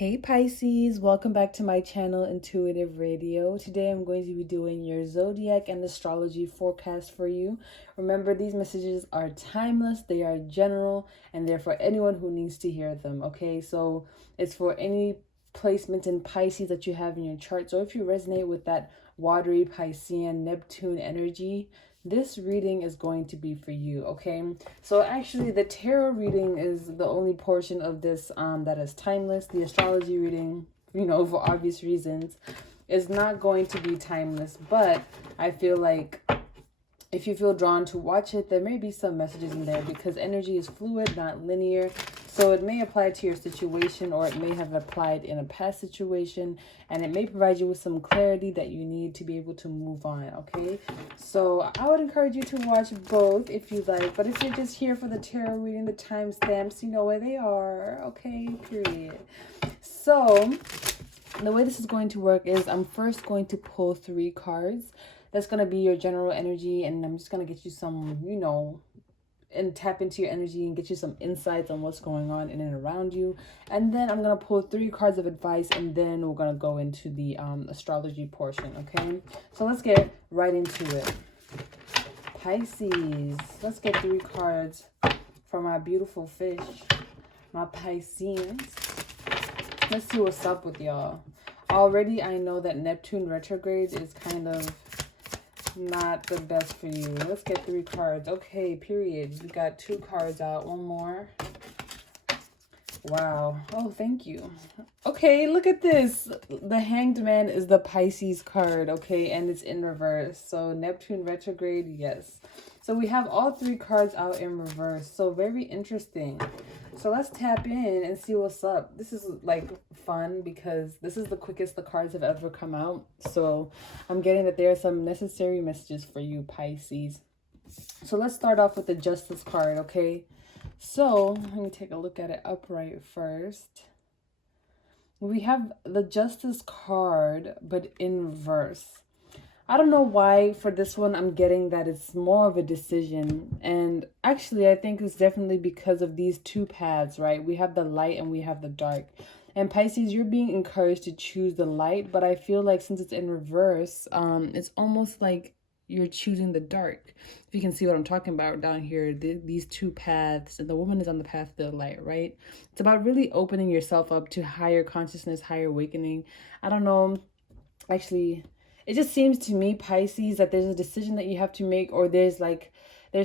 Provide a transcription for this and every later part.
Hey Pisces, welcome back to my channel Intuitive Radio. Today I'm going to be doing your zodiac and astrology forecast for you. Remember, these messages are timeless, they are general, and they're for anyone who needs to hear them, okay? So it's for any placement in Pisces that you have in your chart. So if you resonate with that watery Piscean Neptune energy, this reading is going to be for you, okay? So actually the tarot reading is the only portion of this that is timeless. The astrology reading, for obvious reasons, is not going to be timeless, but I feel like if you feel drawn to watch it, there may be some messages in there because energy is fluid, not linear. So it may apply to your situation, or it may have applied in a past situation, and it may provide you with some clarity that you need to be able to move on, okay? So I would encourage you to watch both if you like, but if you're just here for the tarot reading, the timestamps, you know where they are, okay? Period. So the way this is going to work is I'm first going to pull 3 cards. That's going to be your general energy, and I'm just going to get you some, and tap into your energy and get you some insights on what's going on in and around you. And then I'm going to pull 3 cards of advice, and then we're going to go into the astrology portion, okay? So let's get right into it. Pisces, let's get 3 cards for my beautiful fish, my Pisceans. Let's see what's up with y'all. Already I know that Neptune retrograde is kind of not the best for you. Let's get 3 cards. Okay, period. We got 2 cards out. One more. Wow. Oh, thank you. Okay, look at this. The Hanged Man is the Pisces card, okay? And it's in reverse. So Neptune retrograde, yes. So we have all 3 cards out in reverse. So very interesting. So let's tap in and see what's up. This is like fun because this is the quickest the cards have ever come out. So I'm getting that there are some necessary messages for you, Pisces. So let's start off with the Justice card, okay? So let me take a look at it upright first. We have the Justice card, but in reverse. I don't know why for this one I'm getting that it's more of a decision. And actually, I think it's definitely because of these 2 paths, right? We have the light and we have the dark. And Pisces, you're being encouraged to choose the light, but I feel like since it's in reverse, it's almost like you're choosing the dark. If you can see what I'm talking about down here, these 2 paths, and the woman is on the path to the light, right? It's about really opening yourself up to higher consciousness, higher awakening. I don't know, actually, it just seems to me, Pisces, that there's a decision that you have to make, or there's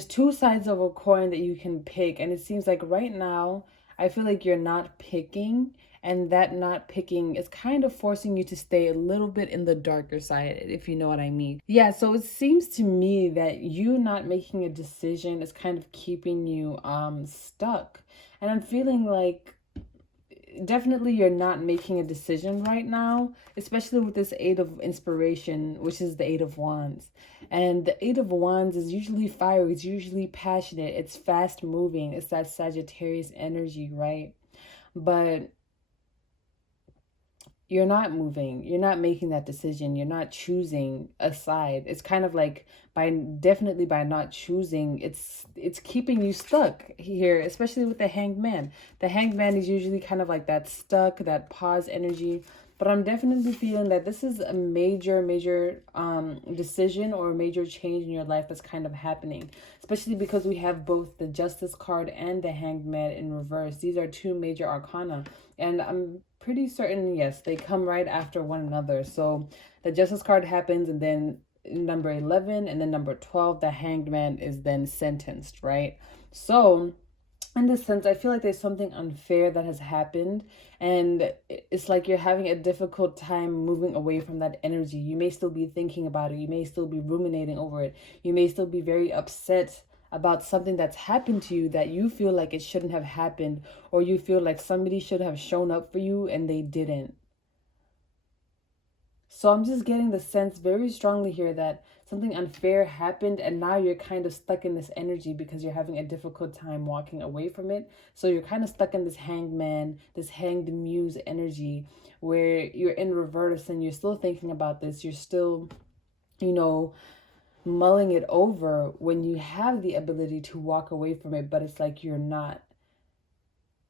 2 sides of a coin that you can pick. And it seems like right now, I feel like you're not picking, and that not picking is kind of forcing you to stay a little bit in the darker side, if you know what I mean. Yeah, so it seems to me that you not making a decision is kind of keeping you stuck. And I'm feeling like definitely you're not making a decision right now, especially with this 8 of inspiration, which is the 8 of wands. And the 8 of wands is usually fiery, it's usually passionate, it's fast moving, it's that Sagittarius energy, right? But you're not moving, you're not making that decision, you're not choosing a side. It's kind of like by not choosing, it's keeping you stuck here, especially with the Hanged Man. The Hanged Man is usually kind of like that stuck, that pause energy. But I'm definitely feeling that this is a major decision or a major change in your life that's kind of happening, especially because we have both the Justice card and the Hanged Man in reverse. These are 2 major arcana, and I'm pretty certain, yes, they come right after one another. So the Justice card happens, and then number 11 and then number 12, the Hanged Man is then sentenced, right? So in this sense, I feel like there's something unfair that has happened, and it's like you're having a difficult time moving away from that energy. You may still be thinking about it, you may still be ruminating over it, you may still be very upset about something that's happened to you that you feel like it shouldn't have happened, or you feel like somebody should have shown up for you and they didn't. So I'm just getting the sense very strongly here that something unfair happened, and now you're kind of stuck in this energy because you're having a difficult time walking away from it. So you're kind of stuck in this Hanged Man, this Hanged Muse energy, where you're in reverse and you're still thinking about this. You're still, mulling it over when you have the ability to walk away from it, but it's like you're not.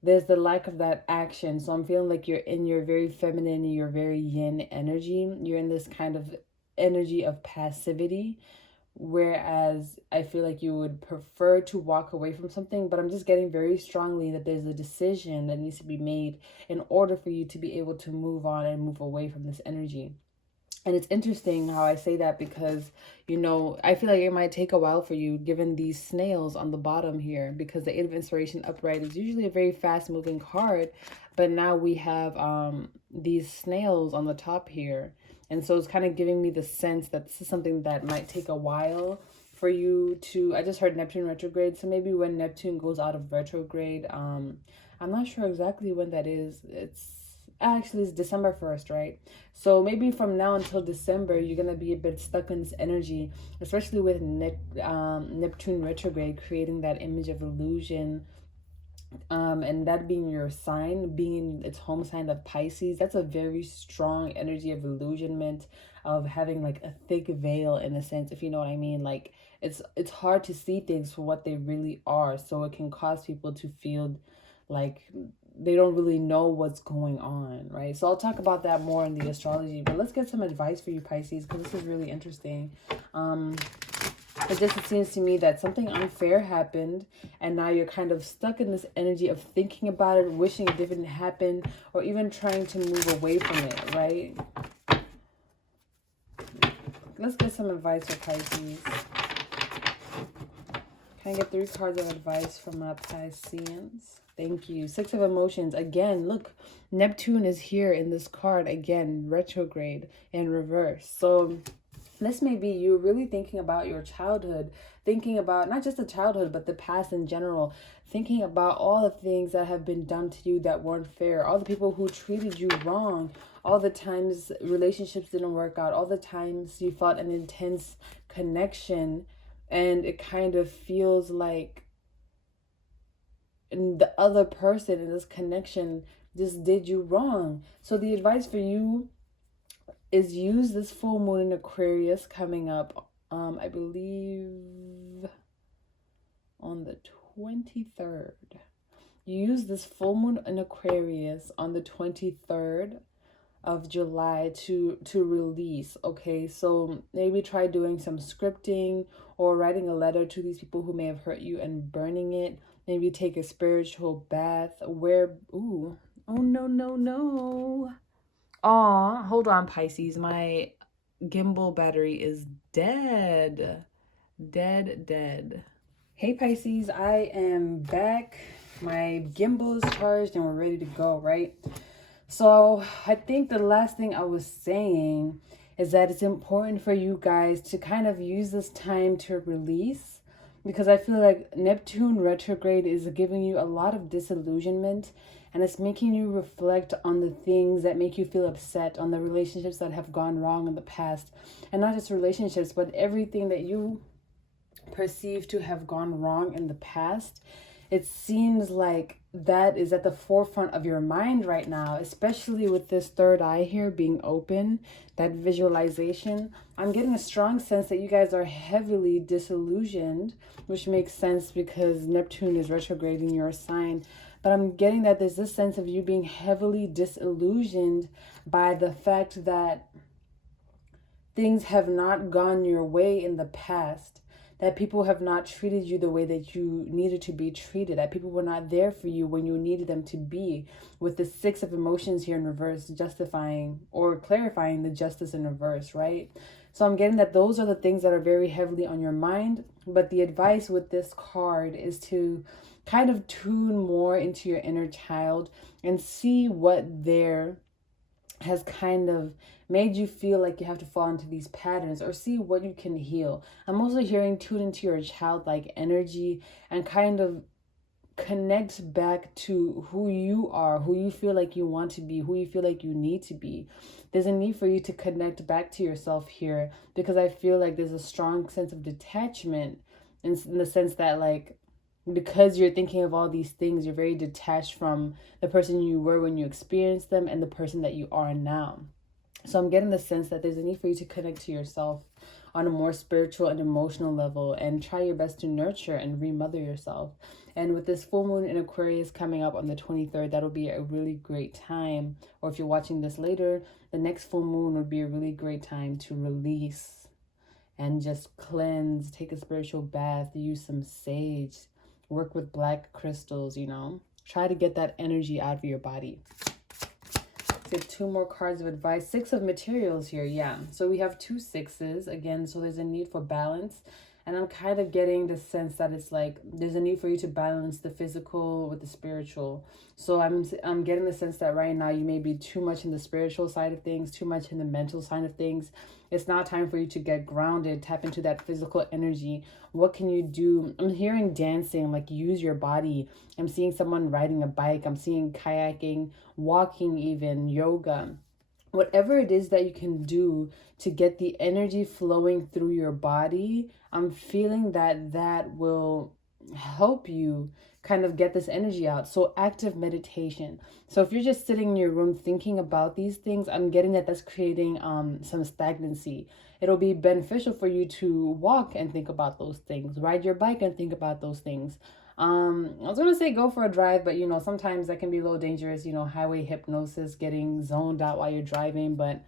there's the lack of that action. So I'm feeling like you're in your very feminine, your very yin energy. You're in this kind of energy of passivity, whereas I feel like you would prefer to walk away from something. But I'm just getting very strongly that there's a decision that needs to be made in order for you to be able to move on and move away from this energy. And it's interesting how I say that because, you know, I feel like it might take a while for you given these snails on the bottom here, because the Eight of Inspiration upright is usually a very fast moving card. But now we have these snails on the top here. And so it's kind of giving me the sense that this is something that might take a while for you to, I just heard Neptune retrograde. So maybe when Neptune goes out of retrograde, I'm not sure exactly when that is. It's December 1st, right? So maybe from now until December, you're going to be a bit stuck in this energy, especially with Neptune retrograde, creating that image of illusion. And that being your sign, being in its home sign of Pisces, that's a very strong energy of illusionment, of having like a thick veil in a sense, if you know what I mean. Like it's hard to see things for what they really are. So it can cause people to feel like they don't really know what's going on, right? So I'll talk about that more in the astrology, but let's get some advice for you, Pisces, because this is really interesting. It seems to me that something unfair happened, and now you're kind of stuck in this energy of thinking about it, wishing it didn't happen, or even trying to move away from it, right? Let's get some advice for Pisces. Can I get 3 cards of advice from my Pisceans? Thank you. 6 of Emotions. Again, look, Neptune is here in this card. Again, retrograde in reverse. So this may be you really thinking about your childhood, thinking about not just the childhood, but the past in general, thinking about all the things that have been done to you that weren't fair, all the people who treated you wrong, all the times relationships didn't work out, all the times you felt an intense connection, and it kind of feels like the other person in this connection just did you wrong. So the advice for you is use this full moon in Aquarius coming up, I believe on the 23rd. Use this full moon in Aquarius on the 23rd of July to release. Okay, so maybe try doing some scripting or writing a letter to these people who may have hurt you and burning it. Maybe take a spiritual bath. Oh no. Aw, hold on, Pisces. My gimbal battery is dead. Dead. Hey, Pisces, I am back. My gimbal is charged and we're ready to go, right? So I think the last thing I was saying is that it's important for you guys to kind of use this time to release, because I feel like Neptune retrograde is giving you a lot of disillusionment, and it's making you reflect on the things that make you feel upset, on the relationships that have gone wrong in the past. And not just relationships, but everything that you perceive to have gone wrong in the past. It seems like that is at the forefront of your mind right now, especially with this third eye here being open, that visualization. I'm getting a strong sense that you guys are heavily disillusioned, which makes sense because Neptune is retrograding your sign. But I'm getting that there's this sense of you being heavily disillusioned by the fact that things have not gone your way in the past, that people have not treated you the way that you needed to be treated, that people were not there for you when you needed them to be, with the 6 of Emotions here in reverse, justifying or clarifying the justice in reverse, right? So I'm getting that those are the things that are very heavily on your mind. But the advice with this card is to kind of tune more into your inner child and see what there has kind of made you feel like you have to fall into these patterns, or see what you can heal. I'm also hearing tune into your childlike energy and kind of connect back to who you are, who you feel like you want to be, who you feel like you need to be. There's a need for you to connect back to yourself here, because I feel like there's a strong sense of detachment in the sense that, like, because you're thinking of all these things, you're very detached from the person you were when you experienced them and the person that you are now. So I'm getting the sense that there's a need for you to connect to yourself on a more spiritual and emotional level, and try your best to nurture and remother yourself. And with this full moon in Aquarius coming up on the 23rd, that'll be a really great time. Or if you're watching this later, the next full moon would be a really great time to release and just cleanse, take a spiritual bath, use some sage, work with black crystals, you know. Try to get that energy out of your body. Let's get 2 more cards of advice. 6 of materials here, yeah. So we have 2 sixes again, so there's a need for balance. And I'm kind of getting the sense that it's like there's a need for you to balance the physical with the spiritual. So I'm getting the sense that right now you may be too much in the spiritual side of things, too much in the mental side of things. It's now time for you to get grounded, tap into that physical energy. What can you do? I'm hearing dancing, like use your body. I'm seeing someone riding a bike. I'm seeing kayaking, walking even, yoga. Whatever it is that you can do to get the energy flowing through your body, I'm feeling that that will help you kind of get this energy out. So active meditation. So if you're just sitting in your room thinking about these things, I'm getting that that's creating some stagnancy. It'll be beneficial for you to walk and think about those things, ride your bike and think about those things. I was gonna say go for a drive, but you know, sometimes that can be a little dangerous, you know, highway hypnosis, getting zoned out while you're driving. But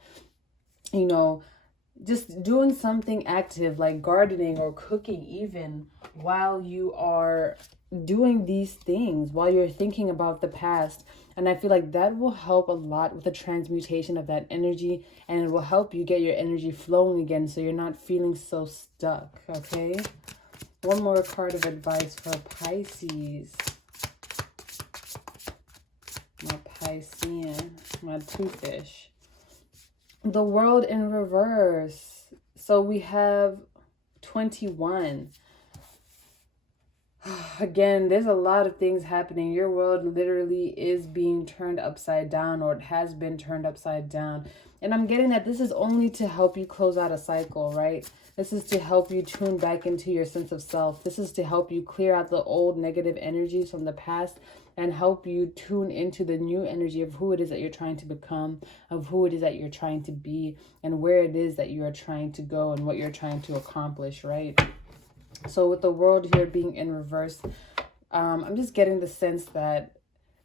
you know, just doing something active like gardening or cooking even while you are doing these things, while you're thinking about the past. And I feel like that will help a lot with the transmutation of that energy, and it will help you get your energy flowing again so you're not feeling so stuck. Okay, 1 more card of advice for Pisces. My Piscean, my 2-fish. The world in reverse. So we have 21. Again, there's a lot of things happening. Your world literally is being turned upside down, or it has been turned upside down. And I'm getting that this is only to help you close out a cycle, right? This is to help you tune back into your sense of self. This is to help you clear out the old negative energies from the past and help you tune into the new energy of who it is that you're trying to become, of who it is that you're trying to be, and where it is that you are trying to go and what you're trying to accomplish, right? So with the world here being in reverse, I'm just getting the sense that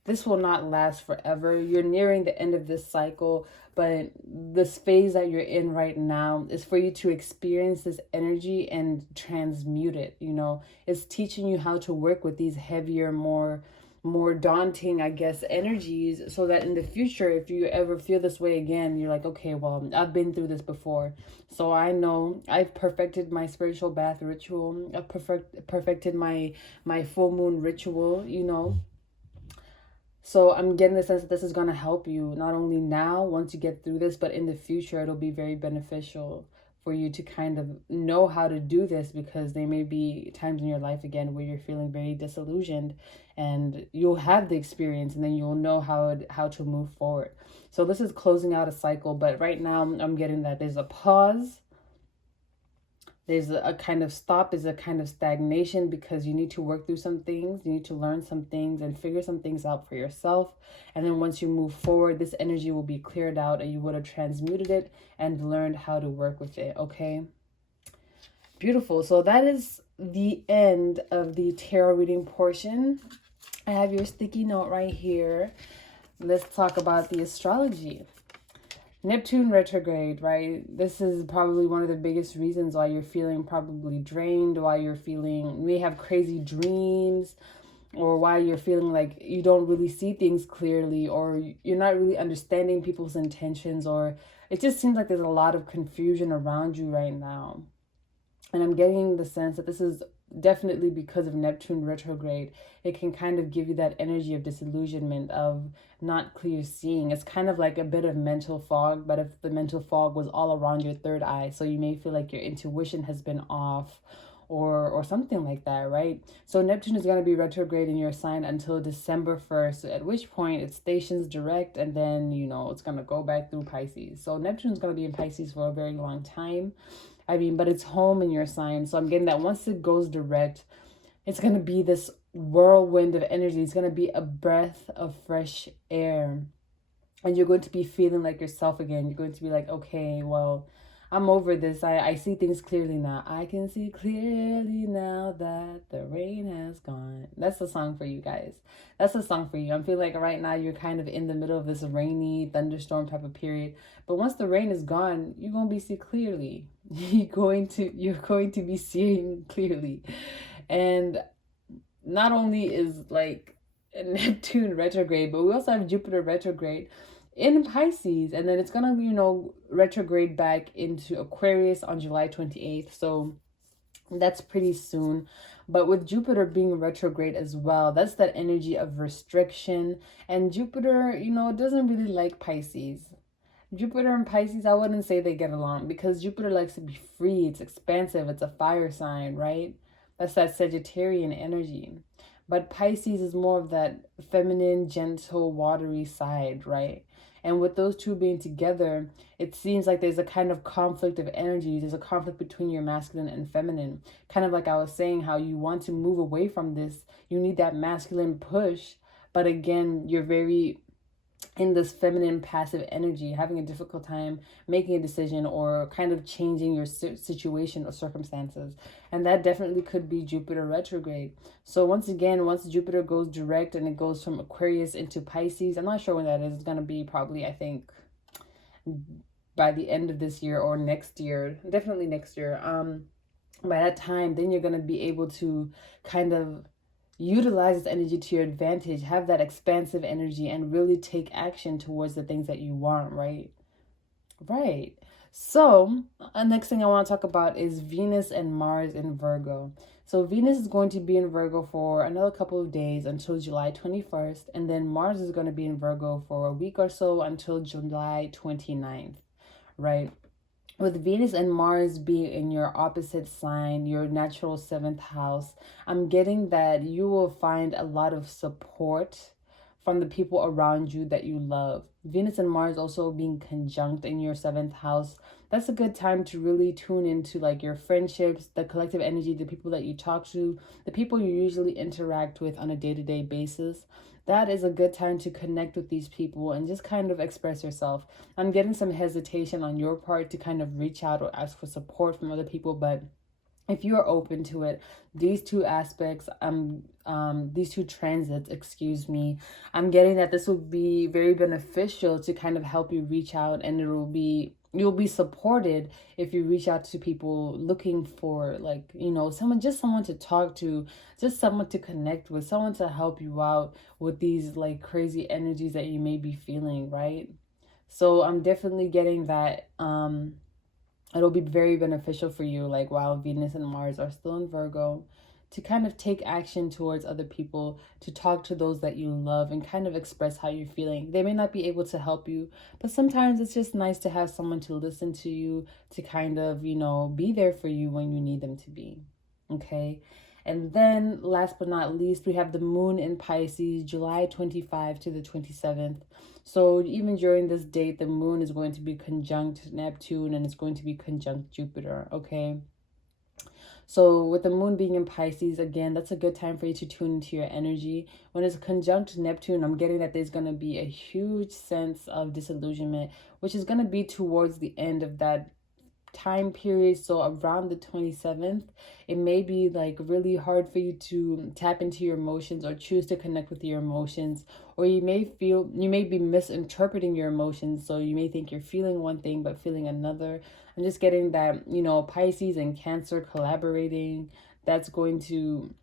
this will not last forever. You're nearing the end of this cycle, but this phase that you're in right now is for you to experience this energy and transmute it. You know, it's teaching you how to work with these heavier, more daunting, I guess, energies, so that in the future, if you ever feel this way again, you're like, okay, well, I've been through this before, so I know. I've perfected my spiritual bath ritual. I've perfected my full moon ritual, you know. So I'm getting the sense that this is going to help you not only now, once you get through this, but in the future, it'll be very beneficial for you to kind of know how to do this, because there may be times in your life again where you're feeling very disillusioned, and you'll have the experience and then you'll know how to move forward. So this is closing out a cycle, but right now I'm getting that there's a pause. There's a kind of stop, is a kind of stagnation, because you need to work through some things. You need to learn some things and figure some things out for yourself. And then once you move forward, this energy will be cleared out and you would have transmuted it and learned how to work with it. Okay. Beautiful. So that is the end of the tarot reading portion. I have your sticky note right here. Let's talk about the astrology. Neptune retrograde, right? This is probably one of the biggest reasons why you're feeling probably drained, why you're feeling, you may have crazy dreams, or why you're feeling like you don't really see things clearly, or you're not really understanding people's intentions, or it just seems like there's a lot of confusion around you right now. And I'm getting the sense that this is definitely because of Neptune retrograde. It can kind of give you that energy of disillusionment, of not clear seeing. It's kind of like a bit of mental fog, but if the mental fog was all around your third eye, so you may feel like your intuition has been off, or something like that, right? So Neptune is going to be retrograde in your sign until December 1st, at which point it stations direct, and then, you know, it's going to go back through Pisces. So Neptune is going to be in Pisces for a very long time. I mean, but it's home in your sign. So I'm getting that once it goes direct, it's going to be this whirlwind of energy. It's going to be a breath of fresh air. And you're going to be feeling like yourself again. You're going to be like, okay, well, I'm over this. I see things clearly now. I can see clearly now that the rain has gone. That's the song for you guys. That's the song for you. I'm feeling like right now you're kind of in the middle of this rainy thunderstorm type of period. But once the rain is gone, you're gonna be see clearly. You're going to be seeing clearly. And not only is like Neptune retrograde, but we also have Jupiter retrograde in Pisces, and then it's gonna, retrograde back into Aquarius on July 28th. So that's pretty soon. But with Jupiter being retrograde as well, that's that energy of restriction. And Jupiter, doesn't really like Pisces. Jupiter and Pisces, I wouldn't say they get along because Jupiter likes to be free, it's expansive, it's a fire sign, right? That's that Sagittarian energy. But Pisces is more of that feminine, gentle, watery side, right? And with those two being together, it seems like there's a kind of conflict of energy. There's a conflict between your masculine and feminine. Kind of like I was saying, how you want to move away from this. You need that masculine push. But again, you're very in this feminine passive energy, having a difficult time making a decision or kind of changing your situation or circumstances. And that definitely could be Jupiter retrograde. So once again, once Jupiter goes direct and it goes from Aquarius into Pisces, I'm not sure when that is. It's going to be probably, I think, by the end of this year or next year. Definitely next year. By that time, then you're going to be able to kind of utilize this energy to your advantage, have that expansive energy, and really take action towards the things that you want, right? Right. So, next thing I want to talk about is Venus and Mars in Virgo. So, Venus is going to be in Virgo for another couple of days until July 21st, and then Mars is going to be in Virgo for a week or so until July 29th, right? With Venus and Mars being in your opposite sign, your natural seventh house, I'm getting that you will find a lot of support from the people around you that you love. Venus and Mars also being conjunct in your seventh house. That's a good time to really tune into like your friendships, the collective energy, the people that you talk to, the people you usually interact with on a day-to-day basis. That is a good time to connect with these people and just kind of express yourself. I'm getting some hesitation on your part to kind of reach out or ask for support from other people, but if you are open to it, these two aspects, these two transits, excuse me, I'm getting that this will be very beneficial to kind of help you reach out, and you'll be supported if you reach out to people looking for like, someone to talk to, just someone to connect with, someone to help you out with these like crazy energies that you may be feeling, right? So I'm definitely getting that it'll be very beneficial for you, like while Venus and Mars are still in Virgo, to kind of take action towards other people, to talk to those that you love and kind of express how you're feeling. They may not be able to help you, but sometimes it's just nice to have someone to listen to you, to kind of, be there for you when you need them to be. Okay. And then last but not least, we have the moon in Pisces, July 25 to the 27th. So even during this date, the moon is going to be conjunct Neptune and it's going to be conjunct Jupiter, okay? So with the moon being in Pisces, again, that's a good time for you to tune into your energy. When it's conjunct Neptune, I'm getting that there's going to be a huge sense of disillusionment, which is going to be towards the end of that time period. So around the 27th, it may be like really hard for you to tap into your emotions or choose to connect with your emotions, or you may be misinterpreting your emotions. So you may think you're feeling one thing but feeling another. I'm just getting that, Pisces and Cancer collaborating, that's going to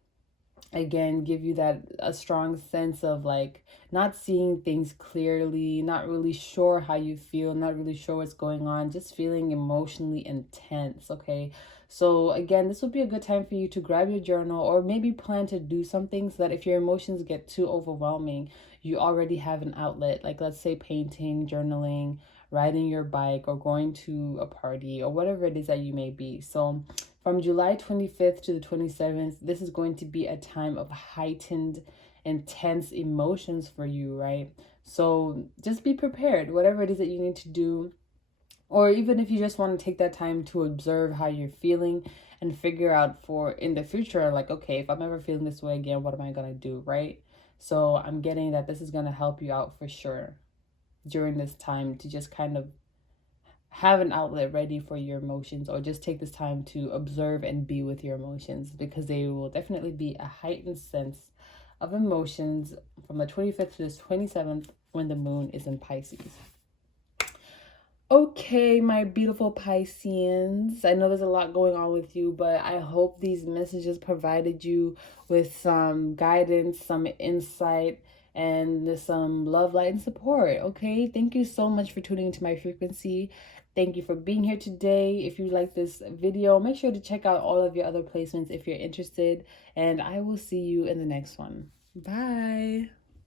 again give you that a strong sense of like not seeing things clearly, not really sure how you feel, not really sure what's going on, just feeling emotionally intense. Okay, so again, this would be a good time for you to grab your journal or maybe plan to do something so that if your emotions get too overwhelming, you already have an outlet, like let's say painting, journaling, riding your bike, or going to a party, or whatever it is that you may be. So from July 25th to the 27th, this is going to be a time of heightened, intense emotions for you, right? So just be prepared, whatever it is that you need to do. Or even if you just want to take that time to observe how you're feeling and figure out for in the future, like, okay, if I'm ever feeling this way again, what am I going to do, right? So I'm getting that this is going to help you out for sure during this time to just kind of have an outlet ready for your emotions, or just take this time to observe and be with your emotions, because they will definitely be a heightened sense of emotions from the 25th to the 27th when the moon is in Pisces. Okay, my beautiful Pisceans, I know there's a lot going on with you, but I hope these messages provided you with some guidance, some insight, and some love, light, and support. Okay, thank you so much for tuning into my frequency. Thank you for being here today. If you like this video, make sure to check out all of your other placements if you're interested, and I will see you in the next one. Bye.